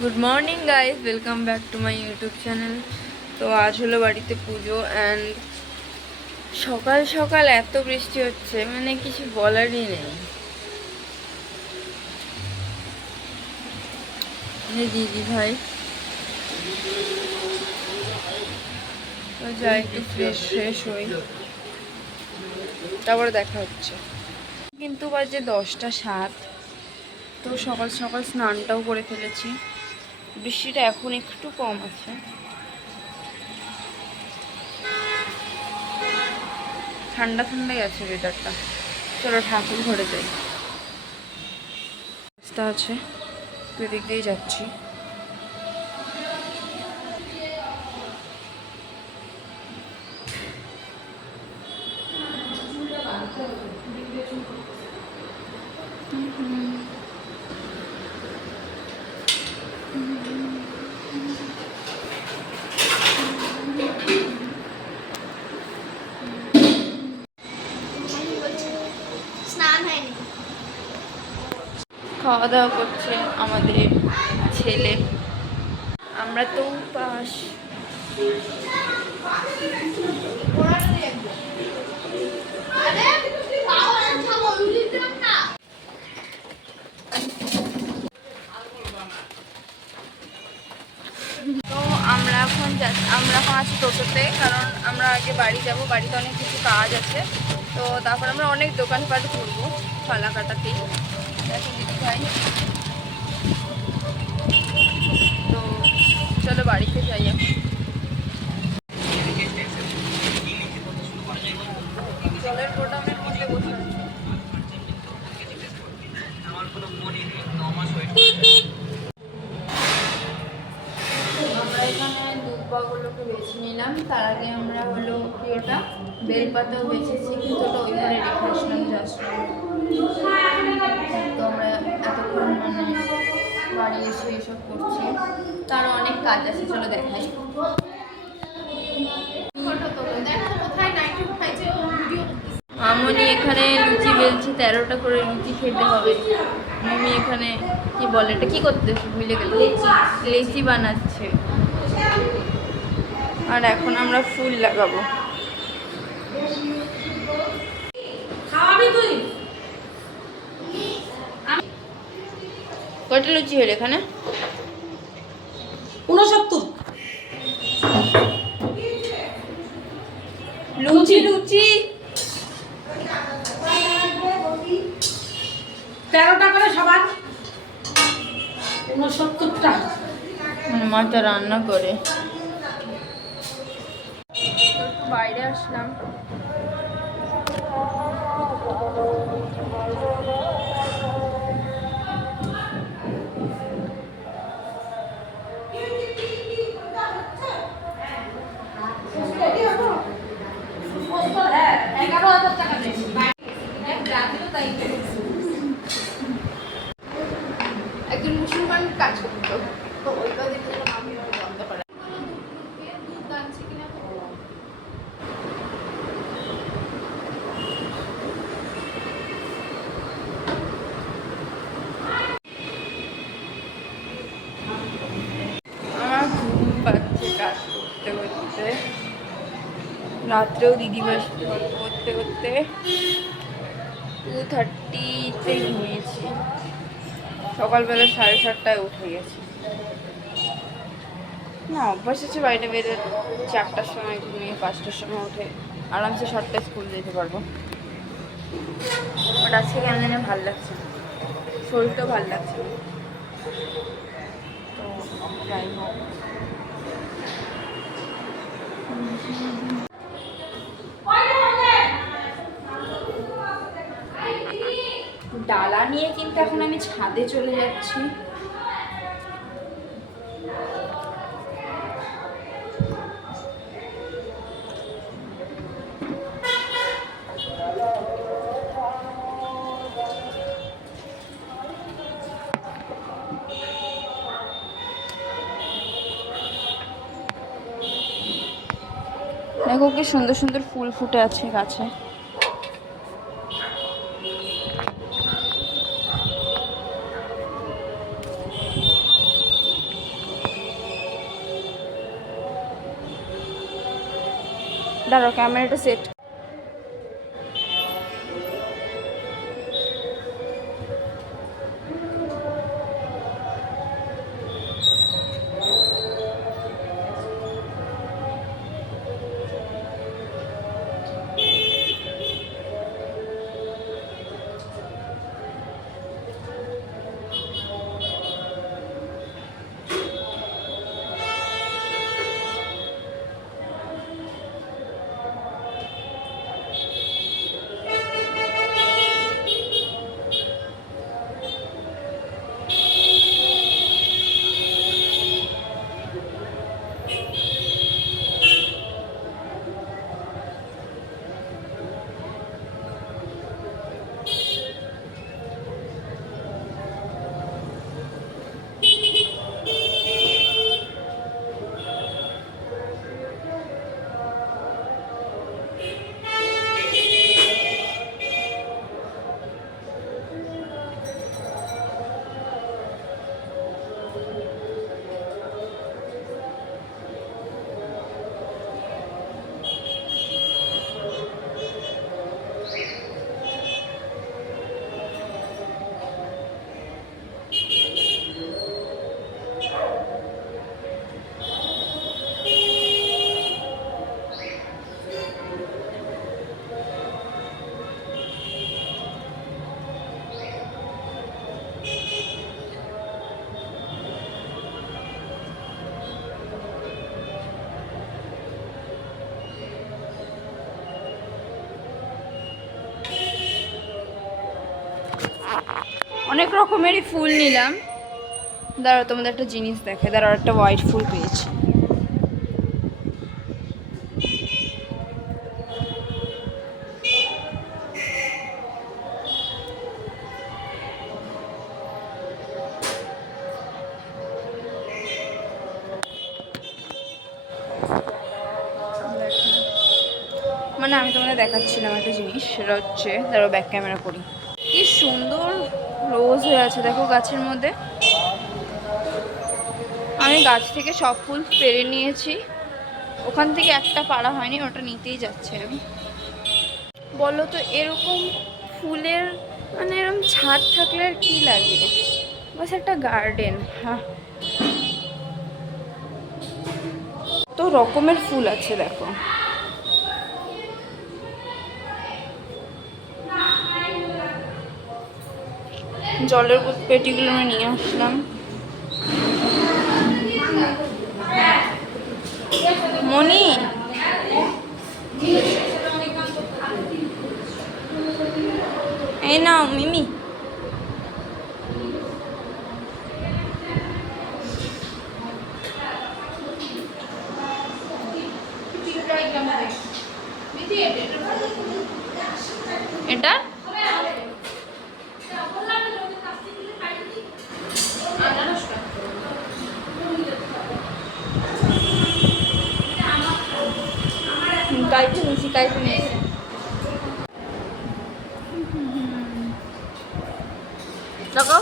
Good morning guys, welcome back to my YouTube channel. তো আজ হলো বাড়িতে পুজো অ্যান্ড সকাল সকাল এত বৃষ্টি হচ্ছে, মানে কিছু বলারই নেই। দিদি ভাই তো যাই একটু ফ্রেশ হই, তারপরে দেখা হচ্ছে। কিন্তু বাজে 10টা 7। তো সকাল সকাল স্নানটাও করে ফেলেছি। বৃষ্টিটা এখন একটু কম আছে, ঠান্ডা ঠান্ডা গেছে ওয়েদারটা। চলো ঠাকুর ঘরে যাই, রাস্তা আছে তো এদিক দিয়েই যাচ্ছি। খাওয়া দাওয়া করছে আমাদের ছেলে, আমরা তো পাস। তো আমরা এখন আছি টোটোতে, কারণ আমরা আগে বাড়ি যাব। বাড়িতে অনেক কিছু কাজ আছে, তো তারপর আমরা অনেক দোকানপাট ঘুরবো ফালাকাটাতেই। দেখেন দিদি ভাই, তো চলো বাড়িতে যাই এখন। জলের গোডাউনের মধ্যে বসে আছি। আমরা এখানে দুব্বাগুলোকে বেছে নিলাম, তার আগে আমরা হলো কি ওটা বেলপাতাও বেছেছি, কিন্তু ওটা ওইভাবে রেখে আসলাম জাস্ট। তো আমরা এতক্ষণ মানে বাড়ি এসে এসব করছি, তারও অনেক কাজ আছে, চলো দেখাই। মামনি এখানে লুচি বেলছে, 13টা করে লুচি খেতে হবে। মামি এখানে কি বলে, এটা কি করতেছে ভুলে গেল, লেচি বানাচ্ছে। আর এখন আমরা ফুল লাগাবো। কয়টা লুচি হলো এখানে? 69 লুচি লুচি 13টা করে সবার 69টা। মাটা রান্না করে একটু বাইরে আসলাম। একজন মুসলমান কাজ করতো, তো ওইটা দেখে আমি বন্ধ করে। আমার ঘুম পাচ্ছে কাজ করতে করতে, রাত্রেও দিদিভাই করতে করতে 2:30-তে ঘুমিয়েছি। সকালবেলা 7:30টায় উঠে গেছি। না অভ্যাস আছে বাইরে বেরোতে, 4টার সময় ঘুমিয়ে 5টার সময় উঠে আরামসে 7টায় স্কুল যেতে পারবো। বাট আজকে কেন জানি ভালো লাগছে না, শরীরটাও ভালো লাগছে না। তো যাই হোক, ডালা নিয়ে কিন্তু এখন আমি ছাদে চলে যাচ্ছি। দেখো কি সুন্দর সুন্দর ফুল ফুটে আছে গাছে। দাঁড়াও ক্যামেরাটা সেট। অনেক রকমেরই ফুল নিলাম। দাঁড়াও তোমাদের একটা জিনিস দেখে, দাঁড়াও একটা হোয়াইট ফুল পেয়েছি। মানে আমি তোমাদের দেখাচ্ছিলাম একটা জিনিস, সেটা হচ্ছে ধরো ব্যাক ক্যামেরা করি, কি সুন্দর রোজ হয়ে আছে দেখো গাছের মধ্যে। আমি গাছ থেকে সব ফুল পেরে নিয়েছি, ওখান থেকে একটা পাড়া হয়নি, ওটা নিতেই যাচ্ছে আমি। বলো তো এরকম ফুলের মানে এরকম ছাদ থাকলে আর কি লাগে, বাস একটা গার্ডেন। হ্যাঁ, তো রকমের ফুল আছে দেখো। জলের পেটিগুলো আমরা নিয়ে আসলাম। মনি এই নাও মিমি। এটা কাইতে নিয়েছি, কাইতে নিয়েছি। দেখো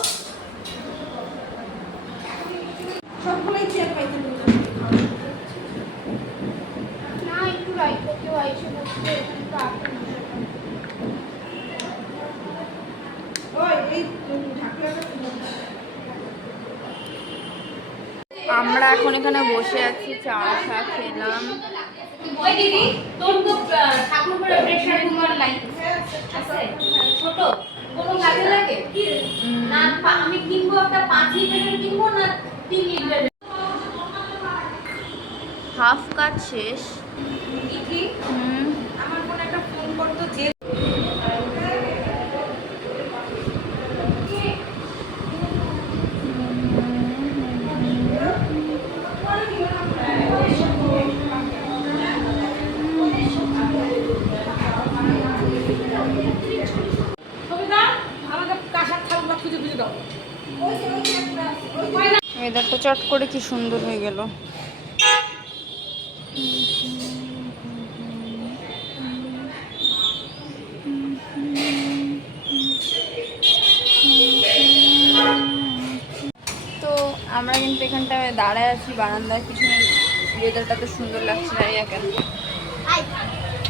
সবগুলোই চেয়ার পাইতে না একটু রাইট কেউ আইসে বসবে, একটু আপনি ওই এই ঢাকনাটা আমরা এখন এখানে বসে আছি, চা চা খেলাম। ওই দিদি তোর তো ঠাকুরপুরে প্রেসার কুমার লাইন আছে ছোট কোনো কাজে লাগে না? আমি কিনবো একটা 5 লিটারের কিনবো না 3 লিটারের? হাফ কাজ শেষ। দিদি আমার ফোনে একটা ফোন করতো যে ওয়েদারটা চট করে কি সুন্দর হয়ে গেল। তো আমরা কিন্তু এখানটায় দাঁড়ায় আছি বারান্দায়, পিছনে ওয়েদারটা তো সুন্দর লাগছে, দাঁড়িয়ে কেন।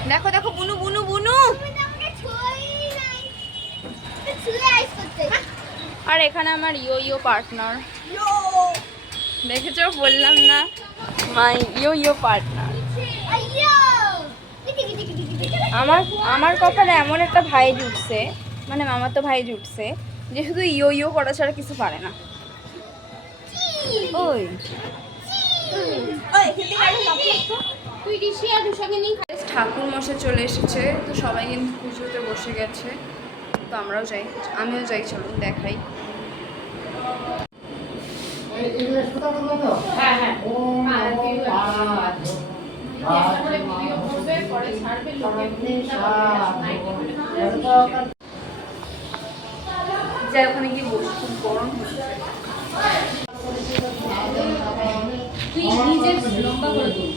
দেখো দেখো বুনু বুনু বুনু। আর এখানে আমার ইয়ো ইয়ো পার্টনার, দেখেছো বললাম না, মাই ইয়ো ইয়ো পার্টনার। আমার আমার কপালে এমন একটা ভাই জুটছে, মানে মামার তো ভাই জুটছে, যে শুধু ইয়ো ইয়ো করা ছাড়া কিছু পারে না। ওই ঠাকুর মশাই চলে এসেছে, তো সবাই কিন্তু পুজোতে বসে গেছে, তো আমরাও যাই, আমিও যাই, চলুন দেখাই। যাই ওখানে গিয়ে বসে, খুব গরম হচ্ছে। তুই নিজে লম্বা করে দিই।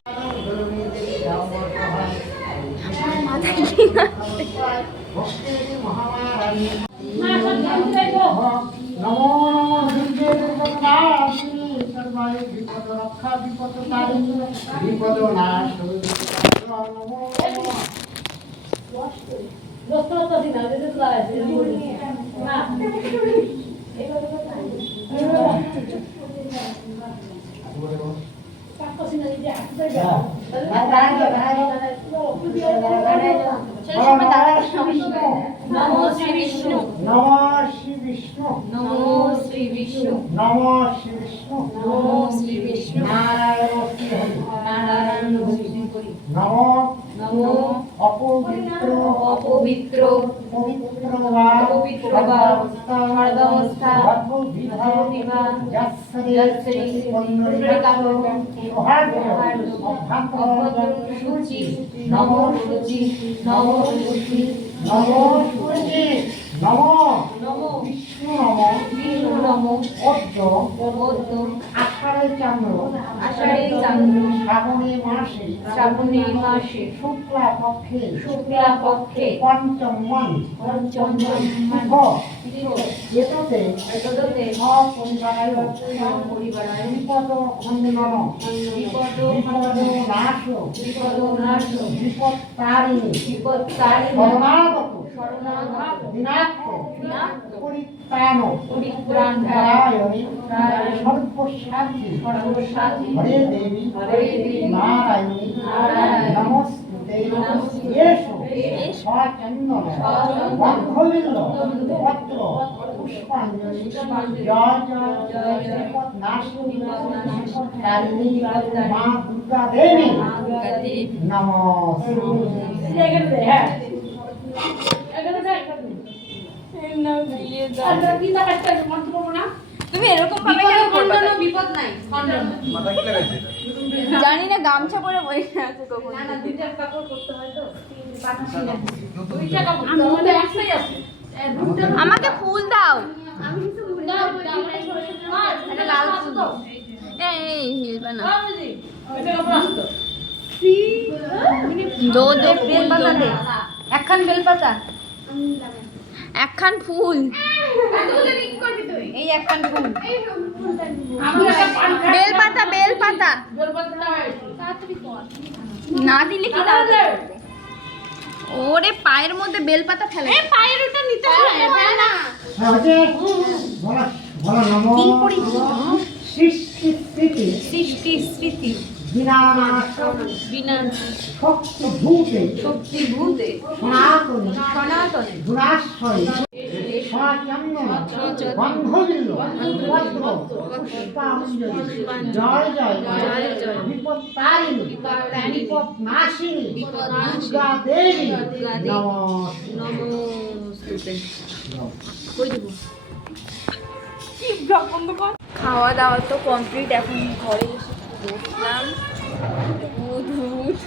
নমো শ্রী বিষ্ণু, নমো শ্রী বিষ্ণু, নমো শ্রী বিষ্ণু, নমো শ্রী বিষ্ণু, নমো শ্রী বিষ্ণু, নারায়ণ শ্রী হরি, নারায়ণ শ্রী হরি, নমো নমো অপবিত্র অপবিত্র পবিত্র বা পবিত্র বা সর্বাবস্থা সর্ববিধা যৎসরি পুণ্ডরীকাক্ষ অভ্যন্তর শুচি, নমো শুচি, নমো শুচি, নমো সূর্যে নমো নমো বিষ্ণু নমো বিষ্ণু নমো অদ্য অদ্য আষাঢ়ে চন্দ্র আষাঢ়ে চন্দ্র শ্রাবণে মাসে শ্রাবণে মাসে শুক্লা পক্ষে শুক্লা পক্ষে পঞ্চম পঞ্চম এততে এতদতে সপরিবারায় পরিবারায় বিপদ খণ্ডন বিপদ বিপদ নাশ বিপদ নাশ বিপদ তারিণী বিপদ তারিণী শরণাগত শরণাগত বিনাক্ত পরিত্রাণ পরিত্রাণ নারায়ণী সর্বসাধী সর্বসাধী হরে দেবী হরে দেবী নারায়ণী নারায়ণী নমস্তুতে নমস্তুতে এষো সচন্দন গন্ধবিল্ল পত্র পুষ্পাঞ্জলি জয় জয় জয় বিপদ নাশিনী বিপদ তারিণী মা দুর্গা দেবী নমস্তে। তুমি এরকম ভাবে কেন করবে? বিপদ নাই খণ্ডন জানি না, গামছা পরে বসে আছে কখন। না না দুইটা কাপড় করতে হয় তো পাচ্ছি না আমাকে ফুল দাও, দাও একটা লাল ফুল দাও। এই হিলবে না, দো দে ফুল দো। একখান বেলপাতা একখান ফুল, এই একখান ফুল বেলপাতা বেলপাতা না দিলে কি দাঁড়াবে? ওরে পায়ের মধ্যে বেলপাতা ফেলে, পায়ের ওটা নিতে হয় না। সহজে বলো বলো নমো সৃষ্টি স্থিতি সৃষ্টি স্মৃতি বিনাশ বিনা শক্তি ভূতে শক্তি ভূতে সনাতনী সনাতনে গুণাশ্রয়ী সচন্দন গন্ধবিল্ল পত্র পুষ্পাঞ্জলি জয় জয় জয় জয় বিপদ তারিণী বিপত্তারিণী বিপদ নাশিনী বিপদনাশিনী দুর্গা দেবী দুর্গা দেবী নমস্তে। নমস্তুতে কই দেব খাওয়া দাওয়া তো কমপ্লিট, এখন ঘরে এসে বসলাম, দুধ দুধ।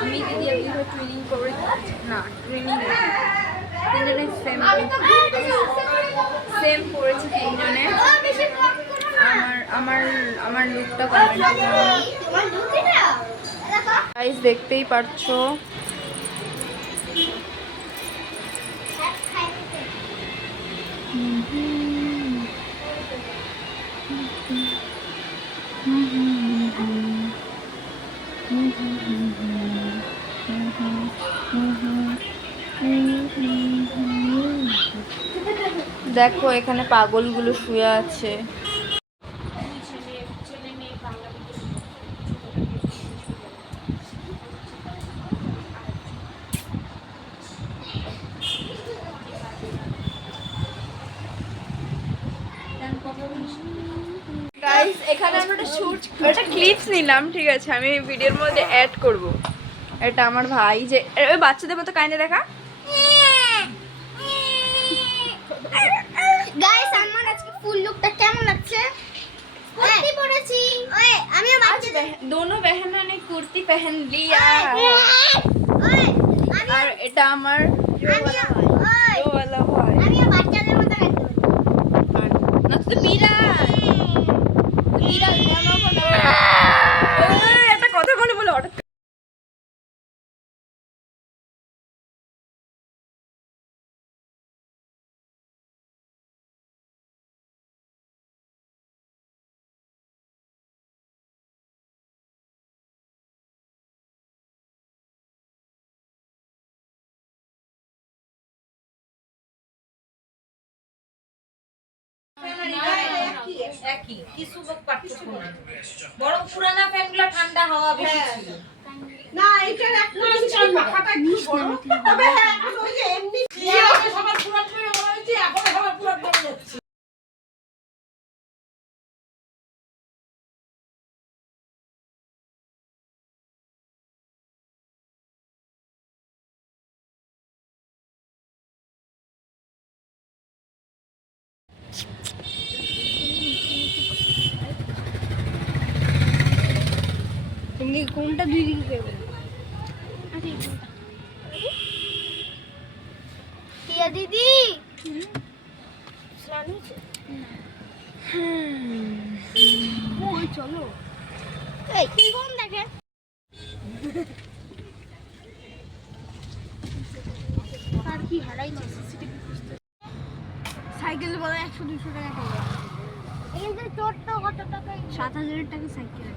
আমি যদি আপনি ট্রেনিং করে না, ট্রেনিং তিনজনে সেম পড়েছে, তিনজনে। আমার আমার আমার লুকটা কমেন্ট গাইস দেখতেই পারছো। দেখো এখানে পাগলগুলো শুয়ে আছে। গাইস এখানে আমরা একটা ক্লিপস নিলাম, ঠিক আছে, আমি ভিডিওর মধ্যে অ্যাড করব। এটা আমার ভাই যে ওই বাচ্চাদের মতো কাইনে দেখা। গাইস আমার আজকে ফুল লুকটা কেমন লাগছে? কুর্তি পরেছি। ওই আমিও आज दोनों बहनों ने कुर्ती पहन लिया। और এটা আমার আমিও বাচ্চাদের মতো লাগতে পারি। না তো বিড়াল মনে করে একটা কথা মনে বলে হঠাৎ একই কিছু পার্থক্য না, বরং পুরানা ফ্যানগুলো ঠান্ডা হাওয়া বেশি ছিল। না এটার একটা মাথাটা একটু বড়, তবে হ্যাঁ এখন ওই যে এমনি সবার পুরান করে বলা হয়েছে, এখন সবার পুরান করে যাচ্ছে। তুমি কোনটা দুই দিকে করবে? টিয়া দিদি ওই চলো এই কোন দেখে আর কি হারাইছে সিসিটিভি খুঁজতে। সাইকেল বলে 100-200 টাকা করে, কিন্তু চোর তো কত টাকা? 7,000 টাকা সাইকেল।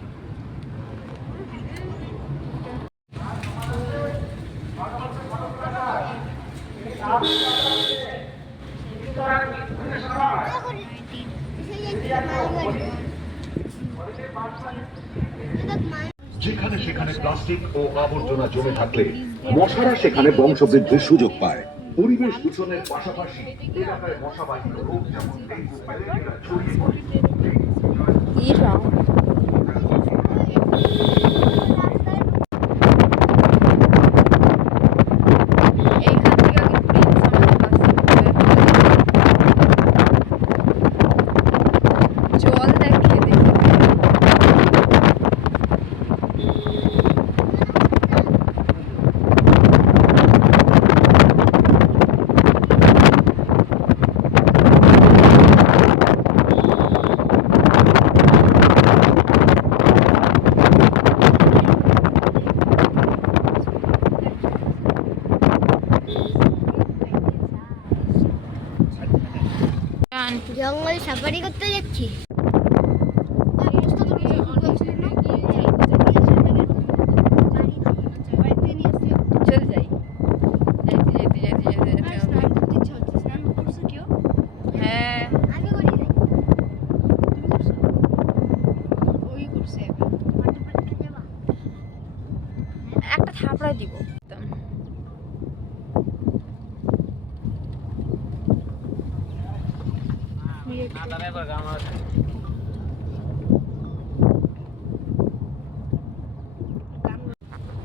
যেখানে সেখানে প্লাস্টিক ও আবর্জনা জমে থাকলে মশারা সেখানে বংশবৃদ্ধির সুযোগ পায়। পরিবেশ দূষণের পাশাপাশি এলাকায় মশাবাহিত রোগ যেমন ডেঙ্গু ম্যালেরিয়া ছড়িয়ে পড়ে। জল দেখে জঙ্গল সাফারি করতে যাচ্ছি। চল যাই। হ্যাঁ আমি করি নাই। একটা থাপড়া দিব।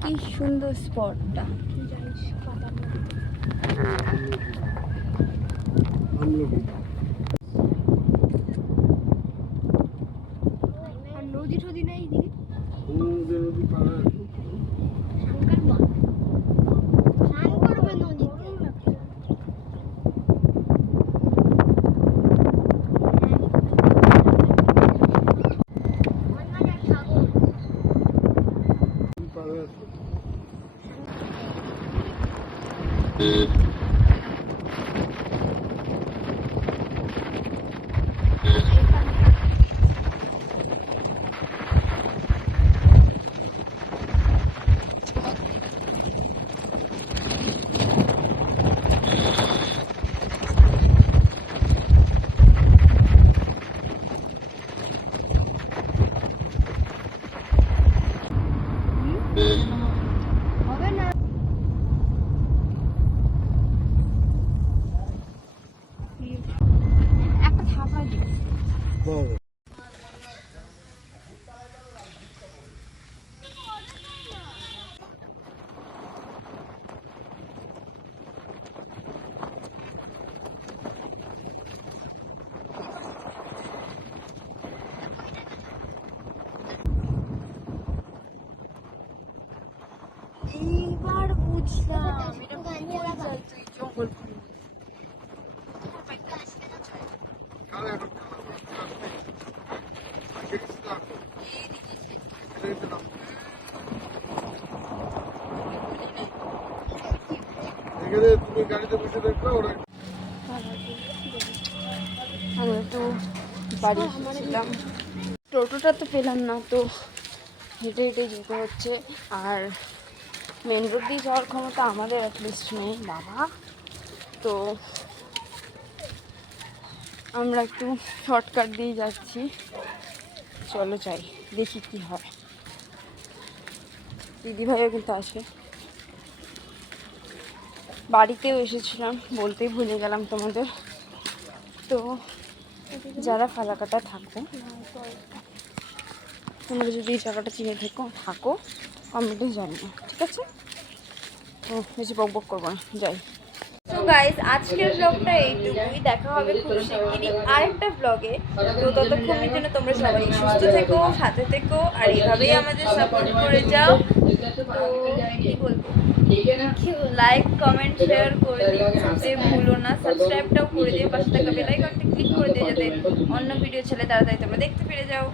কি সুন্দর স্পটটা। আর নদী টদী নাই এদিকে? স্নান করবে নদীতে। এইবার বুঝলাম এটা তুই জঙ্গল আমরা একটু বাড়ি ছিলাম, টোটোটা তো পেলাম না, তো হেঁটে হেঁটে যেতে হচ্ছে। আর মেন রোড দিয়ে যাওয়ার ক্ষমতা আমাদের অ্যাটলিস্ট নেই বাবা, তো আমরা একটু শর্টকাট দিয়ে যাচ্ছি। চলো যাই, দেখি কি হয়। দিদিভাইও কিন্তু আসে, বাড়িতেও এসেছিলাম, বলতেই ভুলে গেলাম তোমাদের। তো যারা ফালাকাটা থাকবে, তোমরা যদি এই জায়গাটা চিনে থাকো কমেন্টে জানিও, ঠিক আছে? তো বেশি বক বক করবো না, যাই। তো গাইজ, আজকের ব্লগটা এইটুকুই। দেখা হবে খুব শিগগিরই আরেকটা ব্লগে। তো ততক্ষণের জন্য তোমরা সবাই সুস্থ থেকো, সাথে থেকো, আর এইভাবেই আমাদের সাপোর্ট করে যাও। তো কি বলবো, লাইক কমেন্ট শেয়ার করে দিতে ভুলো না, সাবস্ক্রাইবটাও করে দিও, পাশে থাকা বেল আইকনটা ক্লিক করে দিও যাতে অন্য ভিডিও ছেলে তাড়াতাড়ি তোমরা দেখতে পেরে যাও।